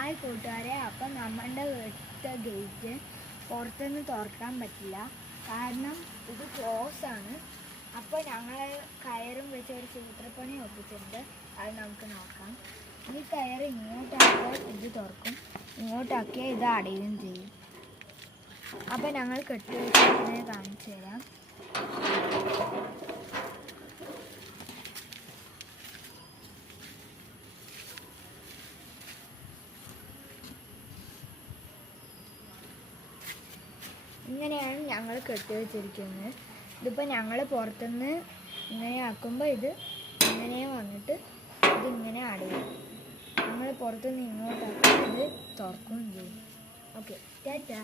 Hi കൂട്ടുകാരെ, അപ്പം നമ്മുടെ വീട്ടിലത്തെ ഗേറ്റ് പുറത്തുനിന്ന് തുറക്കാൻ പറ്റില്ല, കാരണം ഇത് ക്ലോസ് ആണ്. അപ്പോൾ ഞങ്ങൾ കയറും വെച്ച് ഒരു സൂത്രപ്പണി ഒപ്പിച്ചിട്ടുണ്ട്. അത് നമുക്ക് നോക്കാം. ഈ കയർ ഇങ്ങോട്ടാക്കിയാൽ ഇത് തുറക്കും, ഇങ്ങോട്ടാക്കിയാൽ ഇത് അടയുകയും ചെയ്യും. അപ്പോൾ ഞങ്ങൾ കെട്ടിവെച്ചിനെ കാണിച്ചു തരാം. ഇങ്ങനെയാണ് ഞങ്ങൾ കെട്ടിവെച്ചിരിക്കുന്നത്. ഇതിപ്പോൾ ഞങ്ങൾ പുറത്തുനിന്ന് ഇങ്ങനെ ആക്കുമ്പോൾ ഇത് ഇങ്ങനെ വന്നിട്ട് ഇതിങ്ങനെ അടയും. നമ്മൾ പുറത്തുനിന്ന് ഇങ്ങോട്ടാക്കുമ്പോൾ ഇത് തുറക്കുകയും ചെയ്യും. ഓക്കെ, ടാറ്റാ.